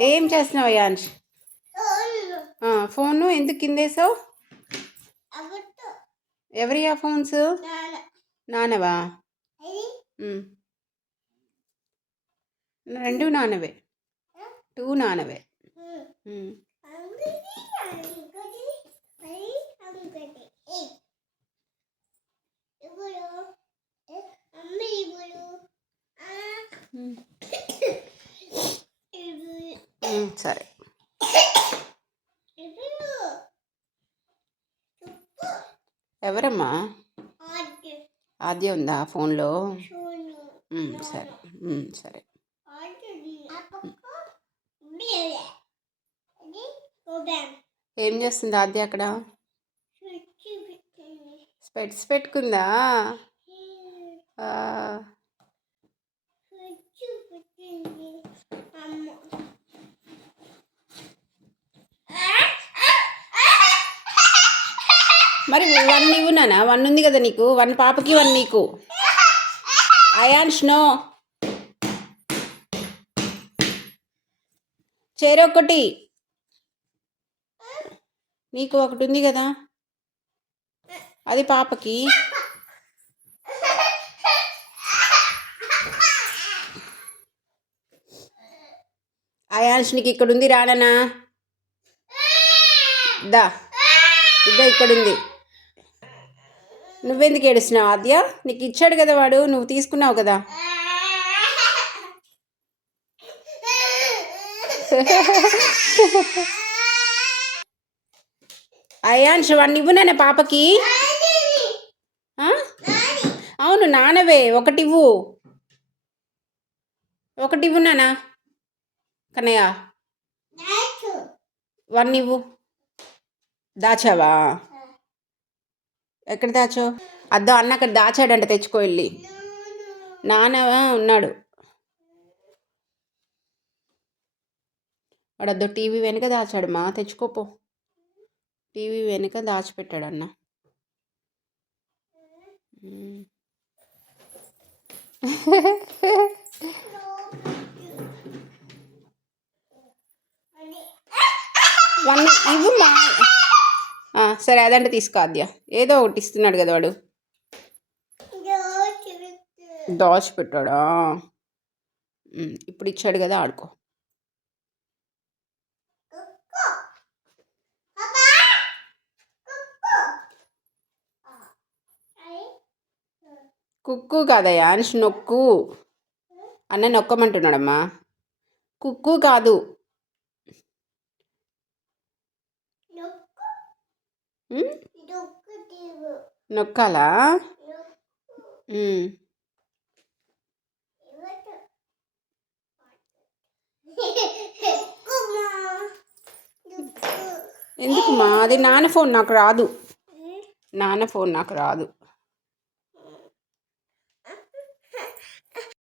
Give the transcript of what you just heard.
ఏం చేస్తున్నావు యాంష్ ఫోను ఎందుకు కిందేసావు ఎవరి ఆ ఫోన్స్? నానవా. రెండు నానవే టూ నానవే సరే. ఎవరమ్మా? ఆద్య ఉందా ఫోన్లో? సరే. సరే. ఏం చేస్తుంది ఆద్య అక్కడ? స్పెట్స్ పెట్టుకుందా? మరి వన్ ఇవ్వు నానా? వన్ ఉంది కదా నీకు? వన్ పాపకి వన్ నీకు అయాన్ష్ నో చేరొకటి నీకు ఒకటి ఉంది కదా? అది పాపకి. అయాన్ష్ నీకు ఇక్కడ ఉంది. రానన్నా దా. ఇద్దా ఇక్కడ ఉంది నువ్వెందుకు ఏడుస్తున్నావు ఆద్య? నీకు ఇచ్చాడు కదా వాడు నువ్వు తీసుకున్నావు కదా. అయాన్ష్ వాడిని ఇవ్వు నాన్న పాపకి? అవును నానవే ఒకటి ఇవ్వు. ఒకటి నానా కన్నయ్య. వన్ ఇవ్వు. దాచావా? ఎక్కడ దాచావు? అద్దో అన్న అక్కడ దాచాడంట తెచ్చుకో వెళ్ళి. నాన్న ఉన్నాడు. వాడు అద్దో టీవీ వెనుక దాచాడు మా తెచ్చుకోపో టీవీ వెనుక దాచిపెట్టాడు అన్న. ఇవ్వు మా సరే అదంటే తీసుకో ఆద్య. ఏదో ఒకటి ఇస్తున్నాడు కదా వాడు. దాచి పెట్టాడా? ఇప్పుడు ఇచ్చాడు కదా ఆడుకో. కుక్కు కాదయ్యా అనుష్ నొక్కు. అన్న నొక్కమంటున్నాడమ్మా. కుక్కు కాదు. నొక్కాలా? ఎందుకు మా అది నాన్న ఫోన్ నాకు రాదు. నాన్న ఫోన్ నాకు రాదు.